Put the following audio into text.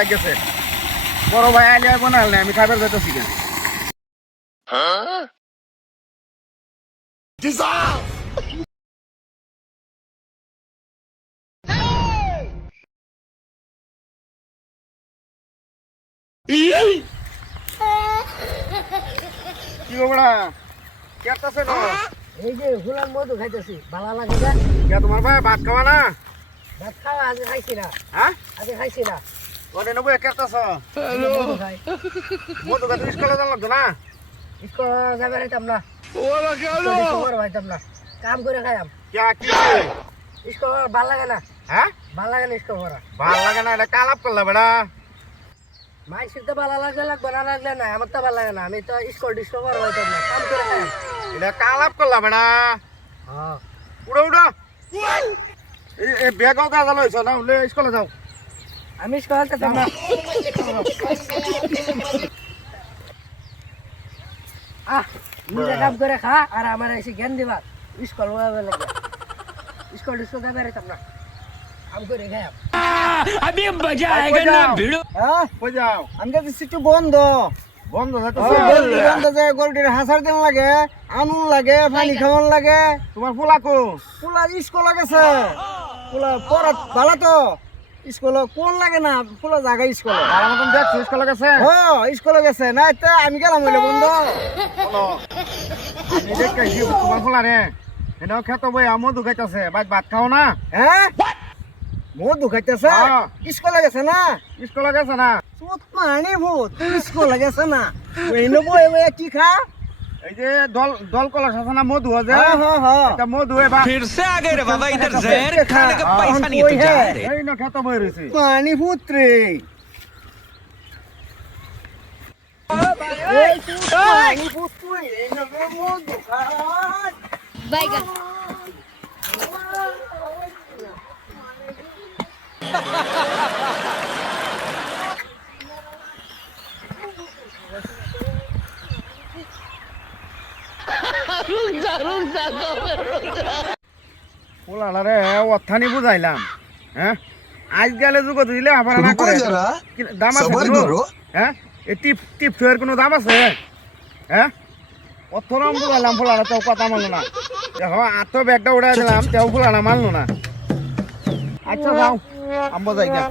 লাগেছে বড় ভাই আইলে বানাল না আমি খাবার যাইতেছি কেন কি গোবড়া কেতাছে না এই যে হুলার মধু খাইতেছি ভালো লাগে না কে তোমার ভাই ভাত খাওয়া না ভাত খাওয়া আগে খাইছি না হ্যাঁ আগে খাইছি না ওরে নবো কেতাছ মধু খাই মধু গাছ স্কুলে যান লাগতো না স্কুল যাবে রাইতাম না ওরা কেন স্কুল খাইতাম না কাম করে খাইতাম কি স্কুল ভাল লাগে না হ্যাঁ ভাল লাগে না স্কুল করা ভাল লাগে না এটা কালাপ করলা বেড়া মাইসির তো ভালো লাগলে লাগবে না লাগলে না আমার তো ভালো লাগে না আমি তো স্কুল ডিস্কুল করা হইতাম না কাম করে খাইতাম এটা কালাপ করলা বেড়া হ্যাঁ উড়ো উড়ো এই বেগাও গাজা লইছ না উলে স্কুলে যাও আমি স্কুল যেতাম না নিজে কাম করে খা আর আমার এসে জ্ঞান দিবা স্কুল লাগে স্কুল ডিস্কুল যাবে রাইতাম না কাম করে খাইতাম अभी मजा आएगा ना भिड़ो হ্যাঁ কই যাও আমাকে তো সিটু বন্ধ বন্ধ বন্ধ যায় গরুটির হাসার দিন লাগে আনুন লাগে পানি খাওয়ান লাগে তোমার পোলা কো পোলা স্কুল গেছে পোলা পড়া ভালো তো স্কুল কোন লাগে না পোলা জায়গা স্কুল ভালো মতন দেখছো স্কুলে গেছে হ্যাঁ স্কুল গেছে না তো আমি গেলাম হইলে বন্ধ বলো আমি দেখতেছি তোমার পোলা রে এটাও খেতো বই মধু খাইতেছে ভাত খাও না হ্যাঁ মধু খাইতেছে হ্যাঁ। স্কুল গেছে না স্কুলে গেছে না সুত পানি ভূত স্কুল গেছে না ওই নেবো এবার কি খা এই যে দল কলস আছে না মধু আছে হ্যাঁ হ্যাঁ হ্যাঁ এটা মধু এবার फिर से आ गए रे बाबा इधर जहर खाने का पैसा नहीं है तो जा रे এই না খেতো বই রয়েছে পানি পুত্রে পানি পুত্রে মধু খা Baigan. পোলাটা রে অথানি বুঝাইলাম হ্যাঁ আজ গেলে যুগ দিলে আবার না করে দাম আছে কোনো? হ্যাঁ এই টিপ এর কোনো দাম আছে হ্যাঁ অথরম বুঝাইলাম পোলাটা তেও কথা মানলো না দেখো আতো ব্যাগটা উড়াই দিলাম তেও পোলাটা মানলো না আচ্ছা যাও আম্ব যাই গা